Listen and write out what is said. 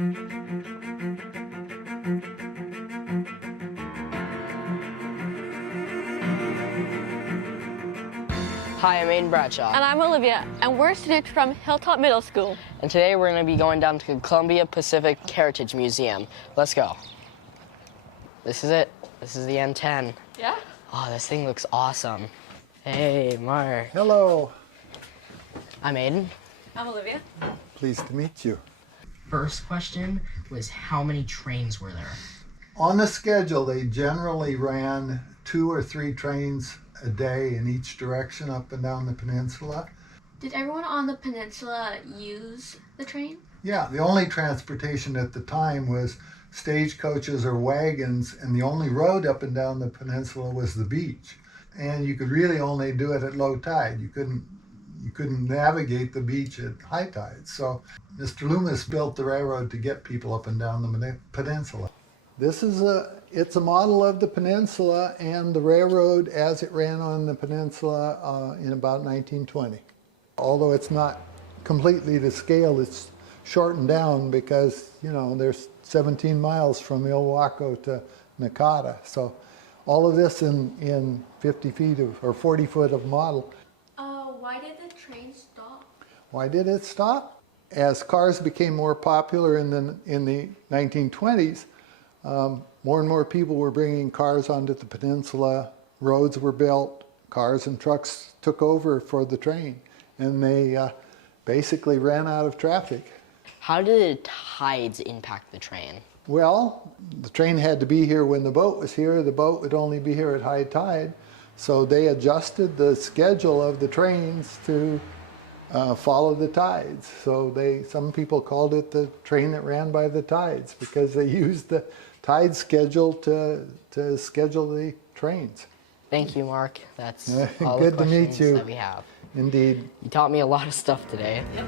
Hi, I'm Aiden Bradshaw. And I'm Olivia, and we're students from Hilltop Middle School. And today we're going to be going down to the Columbia Pacific Heritage Museum. Let's go. This is it. This is the N10. Yeah? Oh, this thing looks awesome. Hey, Mark. Hello. I'm Aiden. I'm Olivia. Pleased to meet you. First question was, how many trains were there? On the schedule, they generally ran 2 or 3 trains a day in each direction up and down the peninsula. Did everyone on the peninsula use the train? Yeah, the only transportation at the time was stagecoaches or wagons, and the only road up and down the peninsula was the beach. And you could really only do it at low tide. You couldn't navigate the beach at high tide. So Mr. Loomis built the railroad to get people up and down the peninsula. This is it's a model of the peninsula and the railroad as it ran on the peninsula in about 1920. Although it's not completely to scale, it's shortened down because, you know, there's 17 miles from Ilwaco to NAHCOTTA. So all of this in 50 feet or 40 foot of model. Why did the train stop? Why did it stop? As cars became more popular in the 1920s, more and more people were bringing cars onto the peninsula. Roads were built, cars and trucks took over for the train, and they basically ran out of traffic. How did the tides impact the train? Well, the train had to be here when the boat was here. The boat would only be here at high tide, so they adjusted the schedule of the trains to follow the tides. So some people called it the train that ran by the tides because they used the tide schedule to schedule the trains. Thank you, Mark. That's all Good the to meet questions you. that we have. Indeed. You taught me a lot of stuff today. Yep.